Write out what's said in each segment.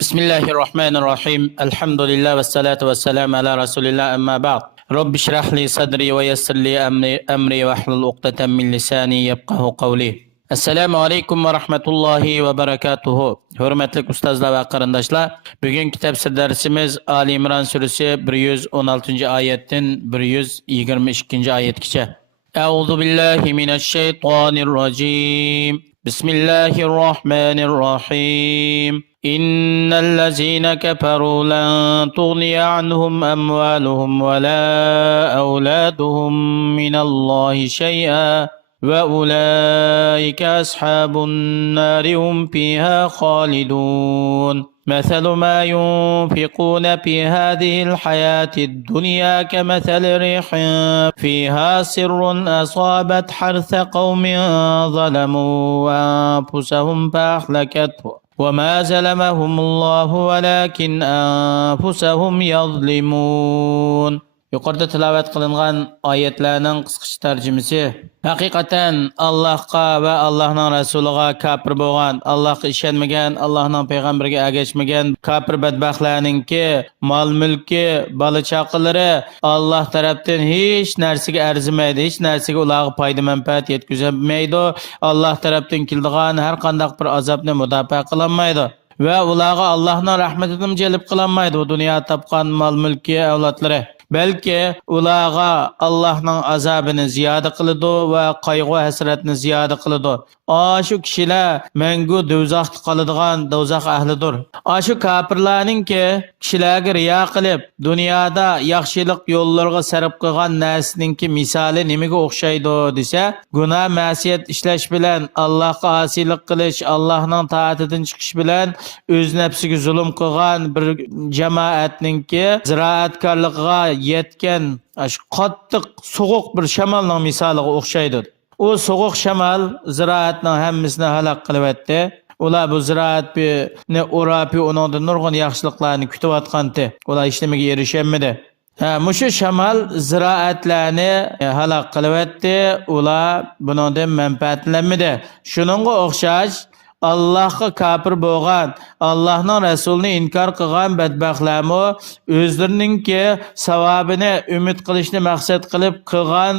بسم الله الرحمن الرحيم الحمد لله والصلاة والسلام على رسول الله أما بعد رب اشرح لي صدري ويسر لي أمري واحلل عقدة من لساني يفقه قولي Assalamu alaykum va rahmatullohi va barakatuhu. Hurmatli ustozlar va qarindoshlar, bugungi tafsir darsimiz Ali Imron surasi 116-oyatdan 122-oyatgacha. A'udhu billahi minash shaytonir rojim. Bismillahir rohmanir rohim. Innal ladzina kafaru lan tughniya anhum amwaluhum wa la auladuhum minallahi shay'a. وأولئك أصحاب النار هم فيها خالدون مثل ما ينفقون في هذه الحياة الدنيا كمثل ريح فيها سر أصابت حرث قوم ظلموا أنفسهم فأهلكته وما ظلمهم الله ولكن أنفسهم يظلمون. Yuqorida tilovat qilingan oyatlarning qisqacha tarjimasi haqiqatan Allohga va Allohning rasuliga kafir bo'lgan, Allohga ishonmagan, Allohning payg'ambariga ergashmagan kafir badbaxtlarningki mol mulki, bola chaqalari Alloh tarafdan hech narsaga arzimaydi, hech narsaga ularga foyda manfaat yetkazmaydi. Alloh tarafdan keladigan har qanday bir azobni mudofaa qilolmaydi va ularga Allohning rahmatidan jalb qilolmaydi. Bu dunyo topgan mol mulki avlodlari balki ularga Allohning azobini ziyoda qiladi va qayg'u hasratni ziyoda qiladi. Shu kishilar mangu do'zaxda qoladigan do'zax ahlidir. Shu kafirlarningki kishilarga riyo qilib dunyoda yaxshilik yo'llarga sarf qilgan narsaninki misoli nimaga o'xshaydi desa, gunoh ma'siyat ishlash bilan Allohga osiylik qilish, Allohning taatidan chiqish bilan o'z nafsiga zulm qilgan bir jamoatninki ziroatkorligiga yetgan qattiq so'g'uq bir shamolning misoliga o'xshaydi. O soğuk şamal ziraatning hammasini halok qilyapti. Ular bu ziraatni o'rapi uningdan nurg'un yaxshiliklarni kutayotgandi. Ular ishlamaga erishamadi. Mushu shamol ziraatlarni halok qilyapti. Ular buningdan manfaatlanmadi. Shuningga o'xshash Allohga kafir bo'lgan, Allohning rasulini inkor qilgan badbaxtlarmi o'zlarininki savobini umid qilishni maqsad qilib qilgan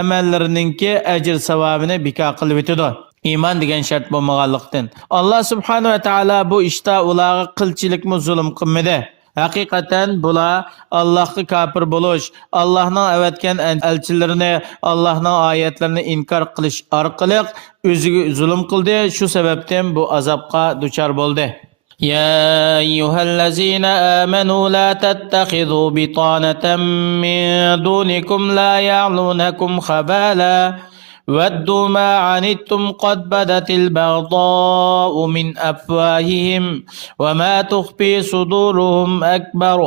amallarininki ajr savobini bekor qilib o'tadi. Iymon degan shart bo'lmaganlikdan. Alloh subhanahu va taolo bu ishda ularga qilchilikmi zulm qilmadi. Haqiqatan bular Allohga kafir bo'lish, Allohning avatgan elchilarini, Allohning oyatlarini inkor qilish orqali o'ziga zulm qildi. Shu sababdan bu azobga duchor bo'ldi. يا أيها الذين آمنوا لا تتخذوا بطانة من دونكم لا يعلونكم خبالا ودوا ما عنتم قد بدت البغضاء من أفواههم وما تخفي صدورهم أكبر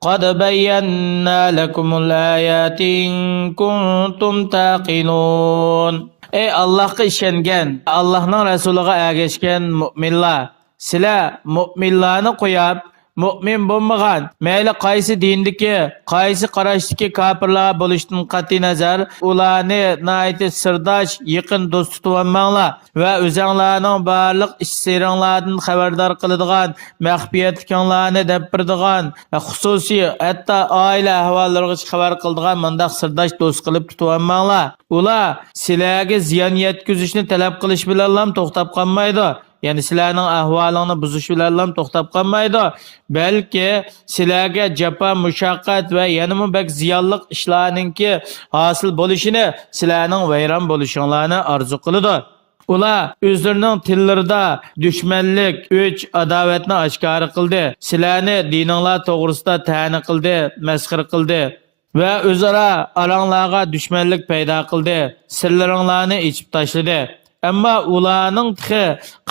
قد بينا لكم الآيات إن كنتم تعقلون. Ey Allah'a ishongan, Allohning rasuliga ergashgan mu'minlar, sizlar mu'minlarni qo'yib mu'min bo'lmagan, mayli qaysi dindagi, qaysi qarashdagi kafirlar bo'lishdan qat'iy nazar, ularni nayt sirdosh, yaqin do'st tutib olmanglar va o'zinglarning barliq ish-seringlardan xabardor qiladigan, maxfiyatliklarni deb birdigan, xususiy hatto oila ahvollariga xabar qiladigan mundaq sirdosh do'st qilib tutib olmanglar. Ular sizlarga ziyon yetkazishni talab qilish bilan ham to'xtab qolmaydi. Yani sizlarning ahvolingni buzish bilan ham to'xtab qolmaydi. Balki sizlarga jafo, mushaqqat va yanami bak ziyonliq ishlarningki hosil bo'lishini, sizlarning vayron bo'lishinglarni orzu qiladi. Ular o'zlarining tillarida dushmanlik, o'ch, adovatni oshkor qildi. Sizlarni dininglar to'g'risida ta'na qildi, masxir qildi va o'zaro oranglarga dushmanlik paydo qildi. Sirlaringlarni ichib tashladi. Ammo ularning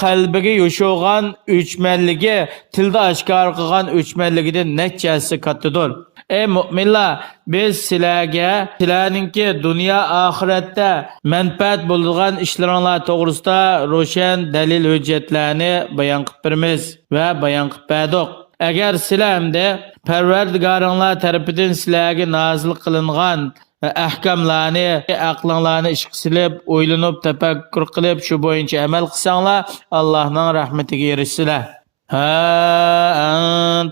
qalbiga yo'sho'g'an o'chmanligi, tilda oshkor qilgan o'chmanligidan nechasi kattadir. Ey mu'minlar, biz sizlarningki dunyo oxiratda manfaat bo'ladigan ishlaringlar to'g'risida ro'shan dalil hujjatlarni bayon qilib beramiz va bayon qilib berdik. Agar sizlarda Parvardigoringlar tarafidan sizlarga nozil qilingan ahkamlarni, aqlinglarni ish qilib, o'ylanib, tafakkur qilib, shu bo'yicha amal qilsanglar, Allohning rahmatiga erishsizlar. Ha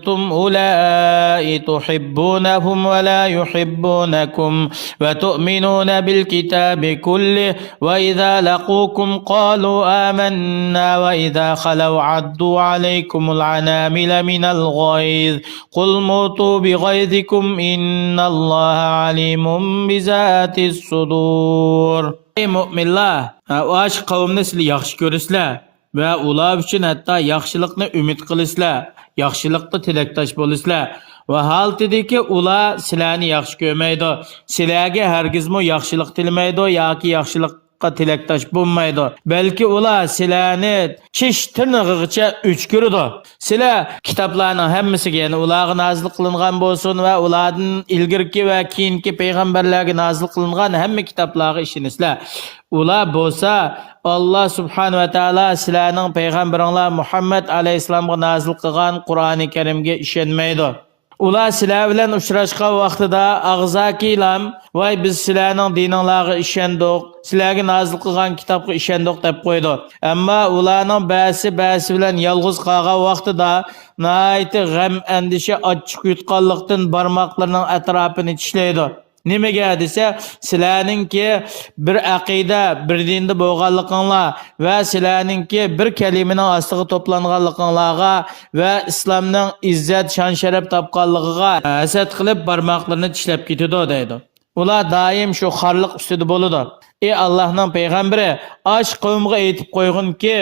أنتم أولئك تحبونهم ولا يحبونكم وتؤمنون بالكتاب كله وإذا لقوكم قالوا آمنا وإذا خلوا عضوا عليكم العنامل من الغيظ قل موتوا بغيظكم إن الله عليم بذات الصدور. Ey müminler, o qavmni sizlar yaxshi ko'rasizlar va ular uchun hatto yaxshilikni umid qilasizlar, yaxshilikda tilakdosh bo'lasizlar. Vaholatidagi ular sizlarni yaxshi ko'rmaydi, sizlarga hargizmi yaxshilik tilmaydi yoki yaxshilikqa tilakdosh bo'lmaydi. Balki ular sizlarni tish tirnog'igacha o'chkiradi. Sizlar kitoblarning hammasiga, ya'ni ularga nozil qilingan bo'lsin va ulardan ilgirki va keyingi payg'ambarlarga nozil qilingan hamma kitoblarga ishonisizlar. Ular bo'lsa Allah subhanahu va taolo sizlarning payg'ambaringlar Muhammad alayhisalomga nozil qilgan Qur'oni Karimga ishonmaydi. Ular sizlar bilan uchrashgan vaqtida og'zakilam voy biz sizlarning dininglarga ishondik, sizlarga nozil qilgan kitobga ishondik deb qo'ydi. Ammo ularning ba'zi bilan yolg'iz qolgan vaqtida nihoyatda g'am andisha ochiq yutqanlikdan barmoqlarining atrofini tishlaydi. Nimaga desa, sizlarningki bir aqida, bir dinda bo'lganliginglar va sizlarningki bir kalimaning ostiga to'planganliginglarga va islomning izzat, shon, sharaf topganligiga hasad qilib barmoqlarini tishlab ketadi deydi. Ular doim shu xorliq ustida bo'ladi. Ey Allohning payg'ambari, ash qavmga aytib qo'yginki,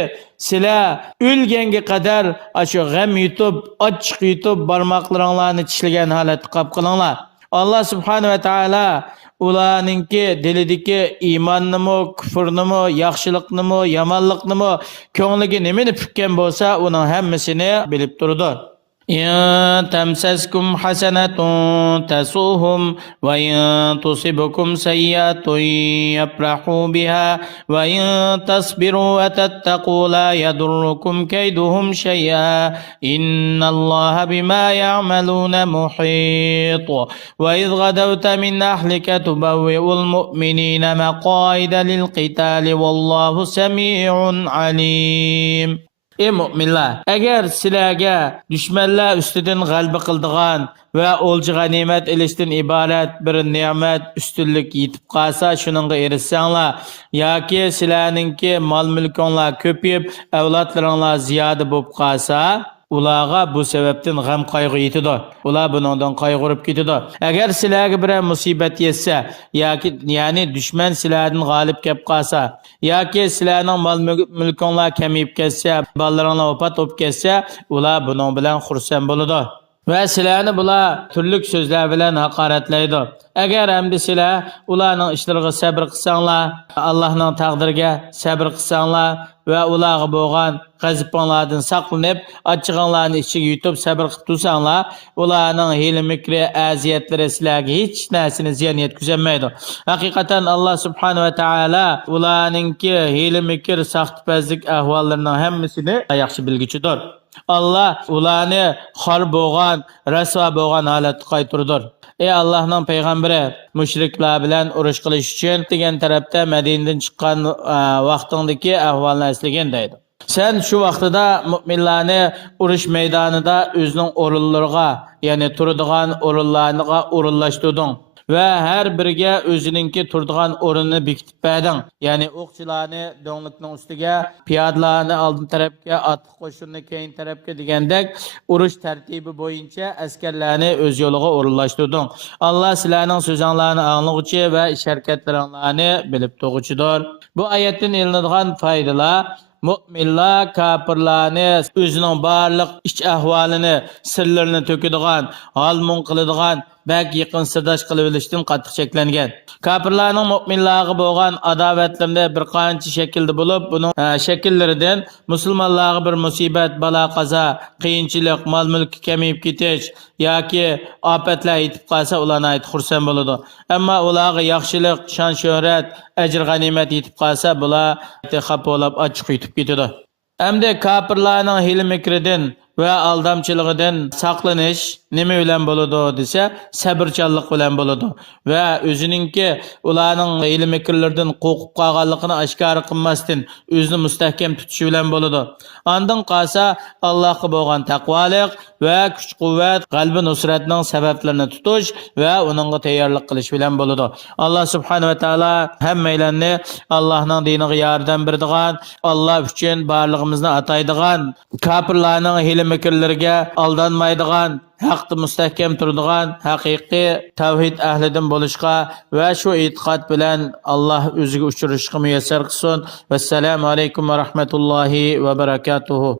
sizlar o'lganga qadar shu g'am yutib, ochiq yutib barmoqlaringlarni tishlagan holatda qolib qolinglar. Allah subhanahu wa ta'ala ularninki dilidagi iymonnimi, kufrnimi, yaxshiliknimi, yomonliknimi, ko'ngliga nimani pukkan bo'lsa, uning hammasini bilib turadi. إن تمسسكم حسنة تسؤهم وإن تصبكم سيئة يفرحوا بها وإن تصبروا وتتقوا لا يضركم كيدهم شيئا إن الله بما يعملون محيط وإذ غدوت من أهلك تبوئ المؤمنين مقاعد للقتال والله سميع عليم. Ey müminler, eğer sizlarga düşmanlar üstüden g'alaba qildigan va o'lji g'animat ilishdan iborat bir ne'mat ustunlik yetib qolsa, shuningga erishsanglar yoki sizlarningki mol-mulkinglar ko'payib, avlodlaringlar ziyoda bo'lib qolsa, ularga bu sababdan g'am qayg'u yetadi. Ular bundan qayg'urib ketadi. Agar sizlarga bir musibat yetsa yoki ya'ni dushman sizlardan g'olib kelib qolsa yoki sizlarning mol-mulkinglar kamayib ketsa, bolalaringlar vafot bo'lib ketsa, ular buning bilan xursand bo'ladi. Va sizlarni bular turli so'zlar bilan haqoratlaydi. Agar hamda sizlar ularning ishlariga sabr qilsanglar, Allohning taqdiriga sabr qilsanglar va ularga bo'lgan g'azablardan saqlanib, ochig'inglarni ichiga yutib sabr qilib tursanglar, ularning hiyla-mikri, aziyatlari sizlarga hech narsani ziyon yetkazmaydi. Haqiqatan Alloh subhanahu va taolo ularningki hiyla-mikr, saxtpazlik ahvollarining hammasini yaxshi bilguchidir. Allah ularni xor bo'lgan, rasvo bo'lgan holatga qaytardir. Ey Allohning payg'ambari, mushriklar bilan urush qilish uchun degan tarafda Madinadan chiqqan vaqtingdagi ahvolni eslagan deydi. Sen shu vaqtida mu'minlarni urush maydonida o'zining o'rinlariga, ya'ni turadigan o'rinlariga o'rinlashtirding va har biriga o'zininki turadigan o'rinni bekitib berding. Ya'ni o'qchilarni do'nglikning ustiga, piyodalarni oldin tarafga, otliq qo'shinni keyin tarafga degandek urush tartibi bo'yicha askarlarni o'z yo'liga o'rinlashtirding. Alloh sizlarning so'zinglarni anglag'uchi va ish-harakatlaringlarni bilib turg'uchidir. Bu oyatdan ilinadigan foydalar mu'minlar kafirlarni o'zining barliq ich ahvolini, sirlarini to'kadigan, hal-mun qiladigan, bak yaqin sirdosh qilib olishdan qattiq cheklangan. Kafirlarning mu'minlarga bo'lgan adovatlarida bir qancha shaklda bo'lib, buning shakllaridan musulmonlarga bir musibat, balo, qazo, qiyinchilik, mol-mulk kamayib ketish yoki ofatlar yetib qolsa, ularni ayt xursand bo'ladi. Ammo ularga yaxshilik, shon, shuhrat, ajr, g'animat yetib qolsa, bular xafa bo'lib, ochiq yetib ketadi. Hamda kafirlarning hiyla-mikridan va aldamchiligidan saqlanish nima bilan bo'ladi desa, sabrchanlik bilan bo'ladi va o'ziningki ularning ilm fikrlaridan qo'rqib qolganligini oshkor qilmasdan o'zini mustahkam tutishi bilan bo'ladi. Ondan qolsa Allohga bo'lgan taqvolik va kuch-quvvat, qalbi nusratning sabablarini tutish va uningga tayyorlik qilish bilan bo'ladi. Alloh subhanahu va taolo hammalarni Allohning diniga yordam beradigan, Alloh uchun barlig'imizni ataydigan, kofirlarning hiyla-mikrlariga aldanmaydigan, haqda mustahkam turadigan haqiqiy tavhid ahlidan bo'lishga va shu e'tiqod bilan Alloh o'ziga uchrashishga muyassar qilsin. Vassalomu alaykum va rahmatullohi va barakatuh.